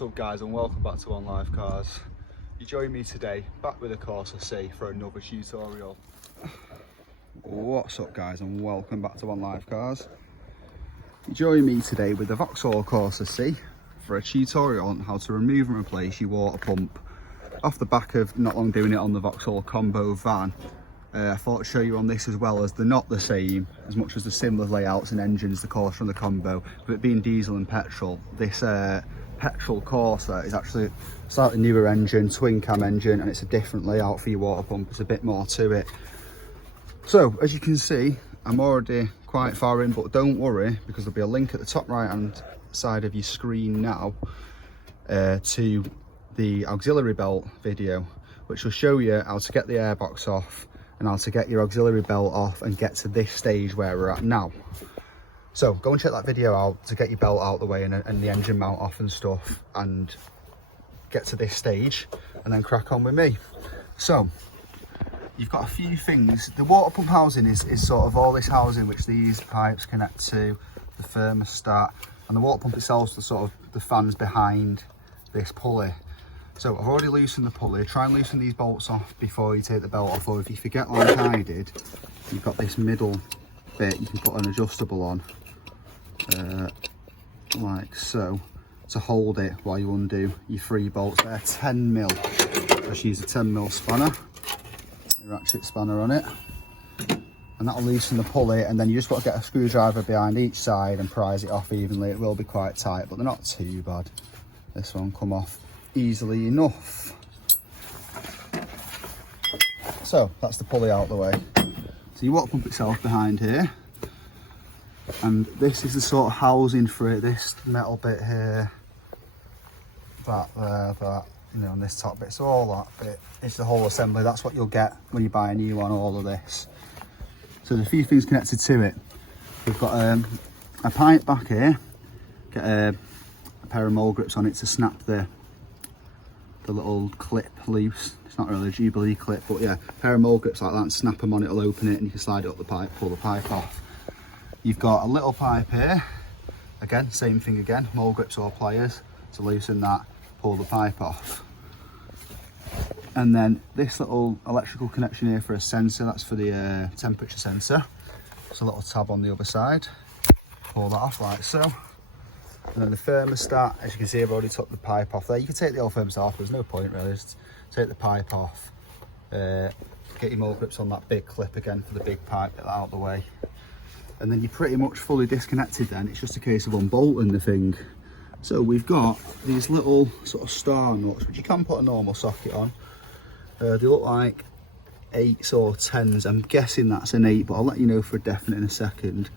What's up guys, and welcome back to On Live Cars. You join me today back with a Corsa C for another tutorial. What's up guys, and welcome back to On Live Cars. You join me today with the Vauxhall Corsa C for a tutorial on how to remove and replace your water pump. Off the back of not long doing it on the Vauxhall combo van, I thought I'd show you on this as well, as they're not the same as much as the similar layouts and engines, the Corsa and the combo. With it being diesel and petrol, this petrol Corsa is actually a slightly newer engine, twin cam engine, and it's a different layout for your water pump. It's a bit more to it. So as you can see, I'm already quite far in, but don't worry, because there'll be a link at the top right hand side of your screen now to the auxiliary belt video, which will show you how to get the airbox off and how to get your auxiliary belt off and get to this stage where we're at now. So go and check that video out to get your belt out of the way and the engine mount off and stuff, and get to this stage and then crack on with me. So you've got a few things. The water pump housing is sort of all this housing which these pipes connect to, the thermostat, and the water pump itself is the sort of the fans behind this pulley. So I've already loosened the pulley. Try and loosen these bolts off before you take the belt off, or if you forget like I did, you've got this middle bit you can put an adjustable on, like so, to hold it while you undo your 3 bolts. They're 10mm. Just use a 10mm spanner, a ratchet spanner on it, and that'll loosen the pulley, and then you just got to get a screwdriver behind each side and prise it off evenly. It will be quite tight, but they're not too bad. This one come off easily enough. So that's the pulley out of the way. So your water pump itself behind here, and this is the sort of housing for it. This metal bit here, that there, that, you know, and this top bit. So all that bit is the whole assembly. That's what you'll get when you buy a new one, all of this. So there's a few things connected to it. We've got a pipe back here, get a pair of mole grips on it to snap the little clip loose. It's not really a Jubilee clip, but yeah, a pair of mole grips like that, and snap them on, it'll open it, and you can slide it up the pipe, pull the pipe off. You've got a little pipe here, again, same thing again, mole grips or pliers to loosen that, pull the pipe off. And then this little electrical connection here for a sensor, that's for the temperature sensor. There's a little tab on the other side, pull that off like so. And then the thermostat, as you can see, I've already took the pipe off there. You can take the old thermostat off, there's no point really, just take the pipe off, get your mole grips on that big clip again for the big pipe, get that out of the way. And then you're pretty much fully disconnected then. It's just a case of unbolting the thing. So we've got these little sort of star nuts, which you can put a normal socket on. They look like 8s or 10s. I'm guessing that's an 8, but I'll let you know for a definite in a second.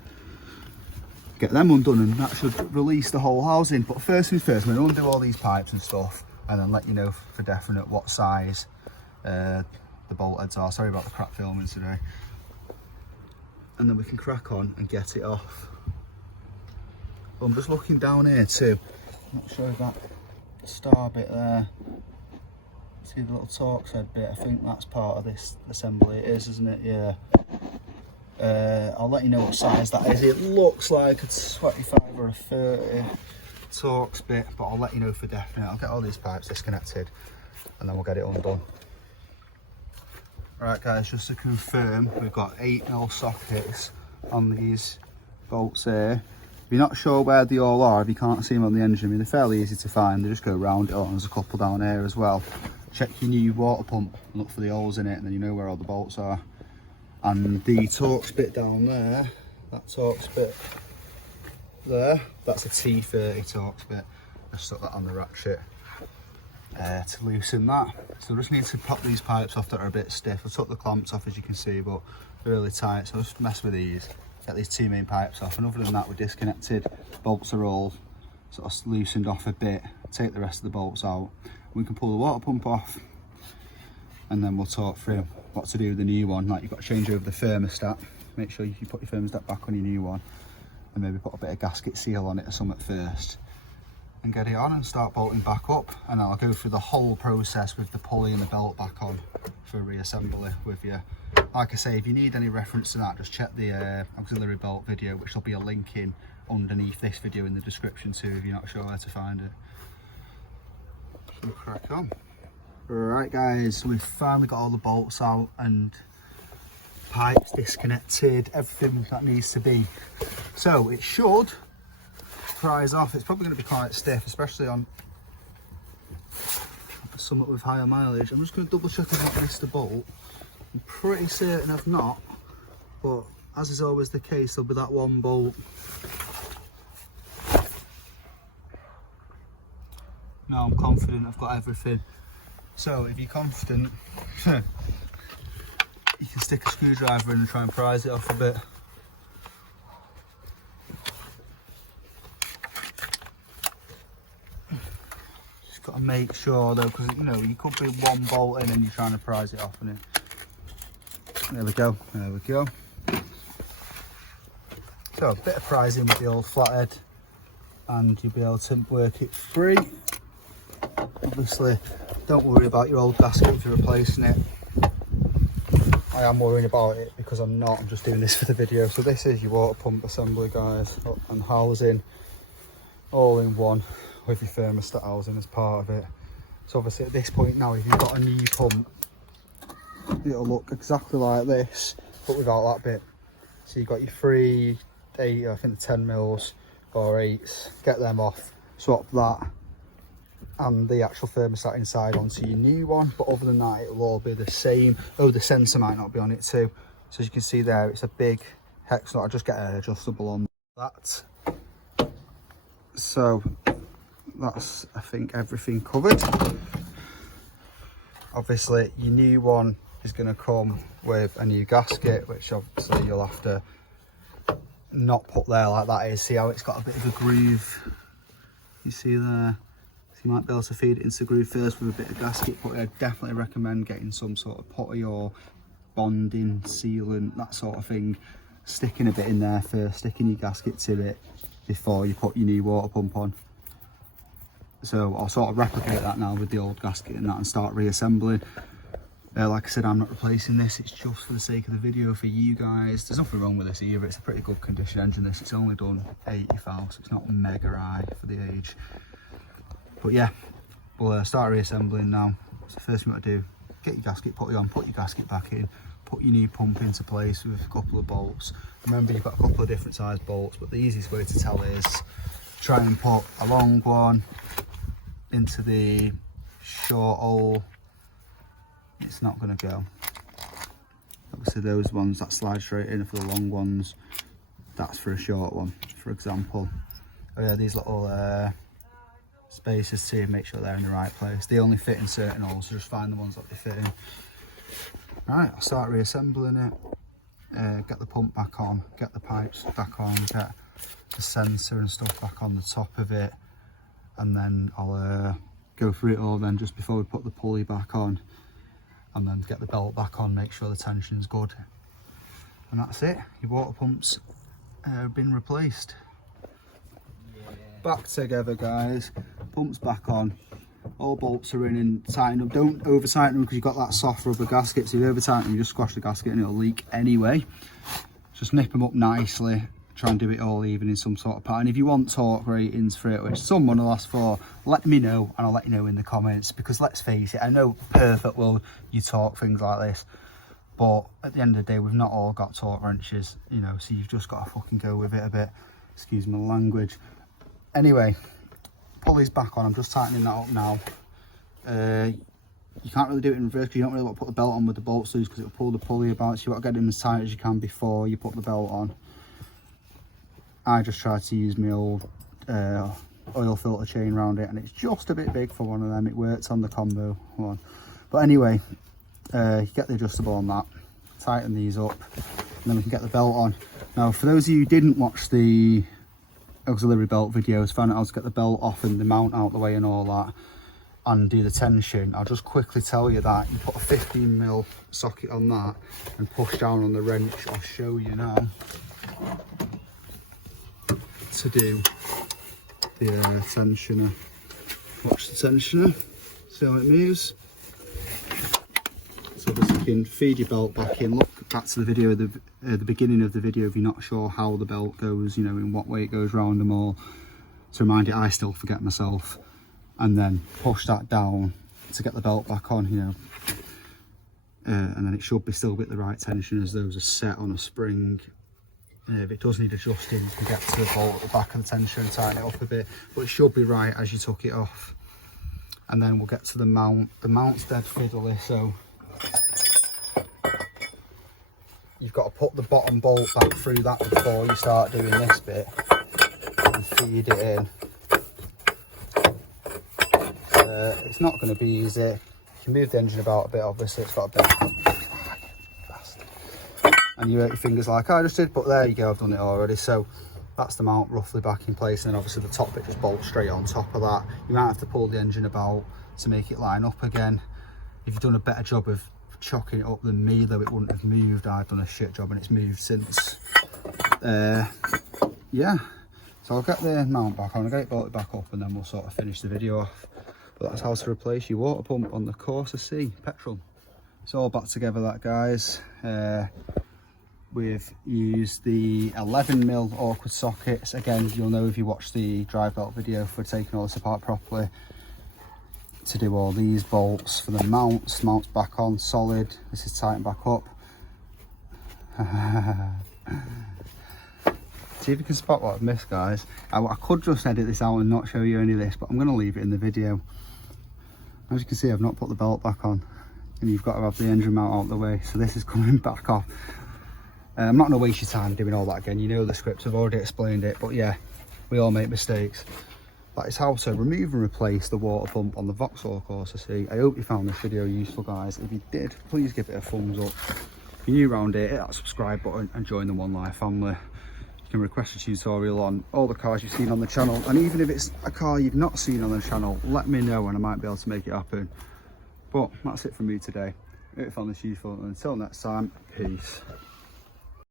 Get them undone, and that should release the whole housing. But first things first, I'm going to undo all these pipes and stuff, and then let you know for definite what size the bolt heads are. Sorry about the crap filming today. And then we can crack on and get it off. I'm just looking down here too. Not sure if that star bit there, see the little Torx head bit, I think that's part of this assembly. It is, isn't it? Yeah. I'll let you know what size that is. It looks like a 25 or a 30 Torx bit, but I'll let you know for definite. I'll get all these pipes disconnected and then we'll get it undone. Alright guys, just to confirm, we've got 8mm sockets on these bolts here. If you're not sure where they all are, if you can't see them on the engine, I mean, they're fairly easy to find. They just go around it. Oh, and there's a couple down here as well. Check your new water pump, look for the holes in it, and then you know where all the bolts are. And the Torx bit down there, that Torx bit there, that's a T30 Torx bit. I stuck that on the ratchet to loosen that. So I just need to pop these pipes off that are a bit stiff. I took the clamps off, as you can see, but they're really tight, so I'll just mess with these, get these 2 main pipes off, and other than that we're disconnected. Bolts are all sort of loosened off a bit. Take the rest of the bolts out. We can pull the water pump off, and then we'll talk through what to do with the new one. Like, you've got to change over the thermostat. Make sure you put your thermostat back on your new one, and maybe put a bit of gasket seal on it or something first, and get it on and start bolting back up. And I'll go through the whole process with the pulley and the belt back on for reassembly with you. Like I say, if you need any reference to that, just check the auxiliary belt video, which there'll be a link in underneath this video in the description too, if you're not sure where to find it. we'll crack on. Right guys, so we've finally got all the bolts out and pipes disconnected, everything that needs to be. So it should prise off. It's probably going to be quite stiff, especially on somewhat with higher mileage. I'm just going to double check if I've missed a bolt. I'm pretty certain I've not, but as is always the case, there'll be that one bolt. Now I'm confident I've got everything. So if you're confident, you can stick a screwdriver in and try and prise it off a bit. Just got to make sure though, because you know, you could be one bolt in and you're trying to prise it off and it. There we go, there we go. So a bit of prizing with the old flathead and you'll be able to work it free. Obviously, don't worry about your old gasket if you're replacing it. I am worrying about it because I'm not, I'm just doing this for the video. So this is your water pump assembly guys, and housing all in one with your thermostat housing as part of it. So obviously at this point now, if you've got a new pump, it'll look exactly like this, but without that bit. So you've got your 3, 8, I think the 10 mils or 8s, get them off, swap that and the actual thermostat inside onto your new one, but other than that it'll all be the same. Oh, the sensor might not be on it too. So as you can see there, it's a big hex nut. I just get an adjustable on that. So that's, I think, everything covered. Obviously your new one is going to come with a new gasket, which obviously you'll have to not put there like that is. See how it's got a bit of a groove, you see there? So you might be able to feed it into the groove first with a bit of gasket, but I definitely recommend getting some sort of putty or bonding, sealant, that sort of thing, sticking a bit in there first, sticking your gasket to it before you put your new water pump on. So I'll sort of replicate that now with the old gasket and that and start reassembling. Like I said, I'm not replacing this, it's just for the sake of the video for you guys. There's nothing wrong with this either, it's a pretty good condition engine this. It's only done 80,000, so it's not mega high for the age. But yeah, we'll start reassembling now. So the first thing you got to do, get your gasket putty on, put your gasket back in, put your new pump into place with a couple of bolts. Remember, you've got a couple of different size bolts, but the easiest way to tell is try and put a long one into the short hole. It's not going to go. Obviously those ones that slide straight in for the long ones, that's for a short one, for example. Oh yeah, these little spacers too, make sure they're in the right place. They only fit in certain holes, so just find the ones that they fit in. Right, I'll start reassembling it, get the pump back on, get the pipes back on, get the sensor and stuff back on the top of it, and then I'll go through it all then just before we put the pulley back on, and then get the belt back on, make sure the tension's good. And that's it, your water pumps have been replaced. Back together guys, pumps back on, all bolts are in and tighten up. Don't over tighten them because you've got that soft rubber gasket, so if you over tighten them you just squash the gasket and it'll leak anyway. Just nip them up nicely, try and do it all even in some sort of pattern. If you want torque ratings for it, which someone will ask for, let me know and I'll let you know in the comments, because let's face it, I know perfect world you torque things like this, but at the end of the day we've not all got torque wrenches, you know, so you've just got to fucking go with it a bit, excuse my language. Anyway, pulley's back on, I'm just tightening that up now. You can't really do it in reverse because you don't really want to put the belt on with the bolts loose because it'll pull the pulley about, so you've got to get them as tight as you can before you put the belt on. I just tried to use my old oil filter chain around it and it's just a bit big for one of them. It works on the combo one. But anyway, you get the adjustable on that, tighten these up, and then we can get the belt on. Now for those of you who didn't watch the auxiliary belt videos, found out how to get the belt off and the mount out the way and all that, and do the tension, I'll just quickly tell you that you put a 15mm socket on that and push down on the wrench. I'll show you now to do the tensioner. Watch the tensioner, see how it moves. So this, you can feed your belt back in. Look back to the video, the beginning of the video if you're not sure how the belt goes, you know, in what way it goes round them all. To remind you, I still forget myself. and then push that down to get the belt back on, you know. And then it should be still at the right tension as those are set on a spring. If it does need adjusting, you can get to the bolt at the back of the tensioner and tighten it up a bit, but it should be right as you took it off. And then we'll get to the mount. The mount's dead fiddly, so you've got to put the bottom bolt back through that before you start doing this bit and feed it in. It's not going to be easy. You can move the engine about a bit, obviously it's got a bit, and you hurt your fingers like I just did, but there you go, I've done it already. So that's the mount roughly back in place, and then obviously the top bit just bolts straight on top of that. You might have to pull the engine about to make it line up again. If you've done a better job of chocking it up than me, though, it wouldn't have moved. I've done a shit job and it's moved since. Yeah, so I'll get the mount back on, I'll get it bolted back up, and then we'll sort of finish the video off. But that's how to replace your water pump on the Corsa C petrol. It's all back together, that, guys. We've used the 11mm awkward sockets. Again, you'll know if you watch the drive belt video for taking all this apart properly, to do all these bolts for the mounts. The mount's back on solid. This is tightened back up. See if you can spot what I've missed, guys. I could just edit this out and not show you any of this, but I'm going to leave it in the video. As you can see, I've not put the belt back on, and you've got to have the engine mount out of the way, so this is coming back off. I'm not going to waste your time doing all that again. You know the script, I've already explained it, but yeah, we all make mistakes. That is how to remove and replace the water pump on the Vauxhall Corsa C. I hope you found this video useful, guys. If you did, please give it a thumbs up. If you're new around here, hit that subscribe button and join the One Life family. You can request a tutorial on all the cars you've seen on the channel, and even if it's a car you've not seen on the channel, let me know and I might be able to make it happen. But that's it from me today. I hope you found this useful, and until next time, peace.